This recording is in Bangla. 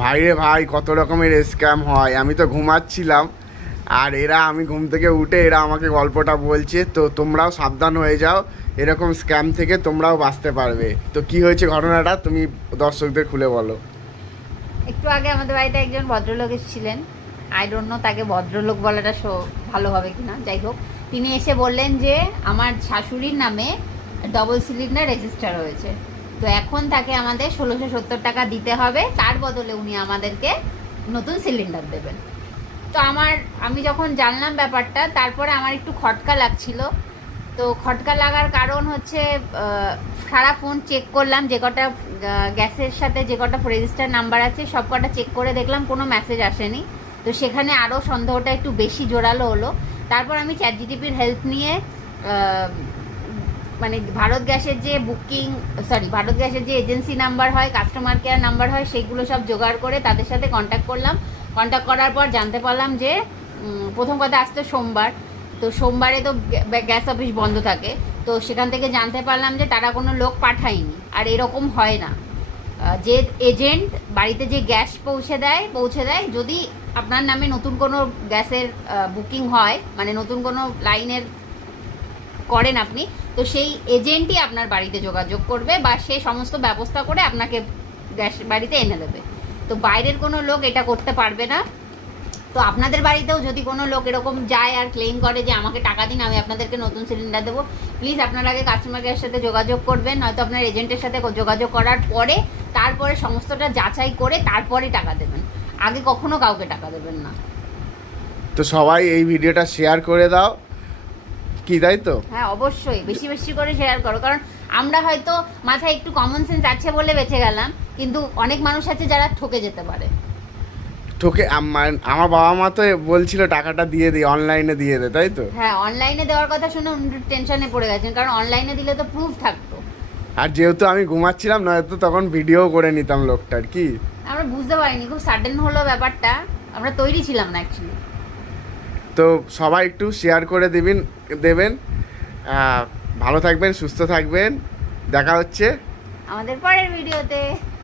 ভাই রে ভাই, কত রকমের স্ক্যাম হয়। আমি তো ঘুমাচ্ছিলাম, আর আমি ঘুম থেকে উঠে এরা আমাকে গল্পটা বলছে। তো তোমরাও সাবধান হয়ে যাও, এরকম স্ক্যাম থেকে তোমরাও বাঁচতে পারবে। তো কি হয়েছে ঘটনাটা, তুমি দর্শকদের খুলে বলো। একটু আগে আমাদের বাড়িতে একজন ভদ্রলোক এসেছিলেন। আই ডোন্ট নো তাকে ভদ্রলোক বলাটা ভালো হবে কিনা, যাই হোক। তিনি এসে বললেন যে আমার শাশুড়ির নামে ডবল সিলিন্ডার রেজিস্টার হয়েছে, তো এখন তাকে আমাদের 1670 টাকা দিতে হবে, তার বদলে উনি আমাদেরকে নতুন সিলিন্ডার দেবেন। তো আমি যখন জানলাম ব্যাপারটা, তারপরে আমার একটু খটকা লাগছিল। তো খটকা লাগার কারণ হচ্ছে সারা ফোন চেক করলাম, যে কটা গ্যাসের সাথে যে কটা রেজিস্টার নাম্বার আছে সব কটা চেক করে দেখলাম কোনো মেসেজ আসেনি। তো সেখানে আরও সন্দেহটা একটু বেশি জোরালো হলো। তারপর আমি চ্যাটজিটিপির হেল্প নিয়ে মানে ভারত গ্যাসের যে এজেন্সি নাম্বার হয়, কাস্টমার কেয়ার নাম্বার হয়, সেইগুলো সব জোগাড় করে তাদের সাথে কন্ট্যাক্ট করলাম। কন্ট্যাক্ট করার পর জানতে পারলাম যে প্রথম কথা আসতো সোমবার, তো সোমবারে তো গ্যাস অফিস বন্ধ থাকে। তো সেখান থেকে জানতে পারলাম যে তারা কোনো লোক পাঠায়নি, আর এরকম হয় না। যে এজেন্ট বাড়িতে যে গ্যাস পৌঁছে দেয়, যদি আপনার নামে নতুন কোনো গ্যাসের বুকিং হয়, মানে নতুন কোনো লাইনের করেন আপনি, তো সেই এজেন্টই আপনার বাড়িতে যোগাযোগ করবে বা সে সমস্ত ব্যবস্থা করে আপনাকে গ্যাস বাড়িতে এনে দেবে। তো বাইরের কোনো লোক এটা করতে পারবে না। তো আপনাদের বাড়িতেও যদি কোনো লোক এরকম যায় আর ক্লেম করে যে আমাকে টাকা দিন, আমি আপনাদেরকে নতুন সিলিন্ডার দেবো, প্লিজ আপনার আগে কাস্টমার কেয়ারের সাথে যোগাযোগ করবেন, নয়তো আপনার এজেন্টের সাথে যোগাযোগ করার পরে তারপরে সমস্তটা যাচাই করে তারপরে টাকা দেবেন। আগে কখনো কাউকে টাকা দেবেন না। তো সবাই এই ভিডিওটা শেয়ার করে দাও, কি তাই তো? হ্যাঁ, অবশ্যই বেশি বেশি করে শেয়ার করো, কারণ আমরা হয়তো মাথায় একটু কমন সেন্স আছে বলে বেঁচে গেলাম, কিন্তু অনেক মানুষ আছে যারা ঠকে যেতে পারে। আমার বাবা মা তো বলছিল টাকাটা দিয়ে দিই, অনলাইনে দিয়ে দে, তাই তো? হ্যাঁ, অনলাইনে দেওয়ার কথা শুনে টেনশনে পড়ে গেছেন, কারণ অনলাইনে দিলে তো প্রুফ থাকতো। আর যেহেতু আমি ঘুমাচ্ছিলাম, নয়তো তখন ভিডিও করে নিতাম লোকটার। কি আমরা বুঝতে পারিনি, খুব সাডেন হলো ব্যাপারটা, আমরা তৈরি ছিলাম না অ্যাকচুয়ালি। তো সবাই একটু শেয়ার করে দেবেন। ভালো থাকবেন, সুস্থ থাকবেন, দেখা হচ্ছে আমাদের পরের ভিডিওতে।